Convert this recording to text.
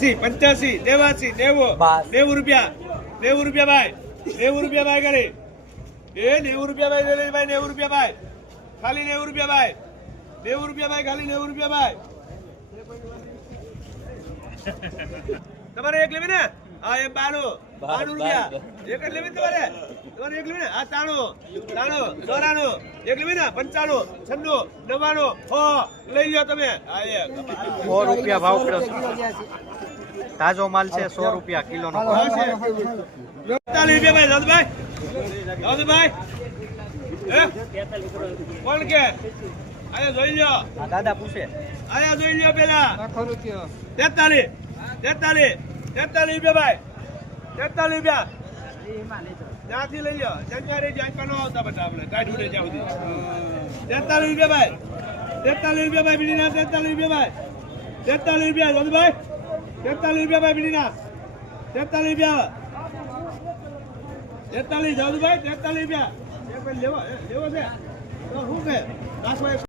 એક્યાસી પંચ્યાસી નેવાસી નેવું. નેવું રૂપિયા. નેવું રૂપિયા ભાઈ. નેવું રૂપિયા ભાઈ કરી. એ નેવું રૂપિયા ભાઈ લઈ ભાઈ નેવું રૂપિયા ભાઈ. ખાલી નેવું રૂપિયા ભાઈ. નેવું રૂપિયા ભાઈ ખાલી નેવું રૂપિયા ભાઈ. તમારે એક લેવી ને? હા એ બાણું બાણું રૂપિયા. એક જ લેવી તમારે? તમારે એક લેવી ને? આ તાણું તાણું ચોરાણું. એક લેવી ને? પંચાણું છન્નું નવ્વાણું. હો લઈ લ્યો તમે. હા એ. રૂપિયા ભાવ પડ્યો. છે તાજો માલ છે સો રૂપિયા કિલો નો ભાઈ કોણ કે? આયા જોઈ લ્યો. દાદા પૂછે. આયા જોઈ લ્યો પેલા. તેતાલીસ તેતાલીસ તેતાલીસ રૂપિયા ભાઈ. તેતાલીસ રૂપિયા ત્યાંથી લઈ લ્યો. રહી જાય ન આવતા બધા આપણે કાઢી ઉડે સુધી. તેતાલીસ રૂપિયા ભાઈ. તેતાલીસ રૂપિયા ભાઈ બીડીના તેતાલીસ રૂપિયા ભાઈ. તેતાલીસ રૂપિયા દાદુભાઈ. તેતાલીસ રૂપિયા ભાઈ બીડીના. તેતાલીસ રૂપિયા. તેતાલીસ દાદુભાઈ તેતાલીસ રૂપિયા. લેવો લેવો છે. શું છે?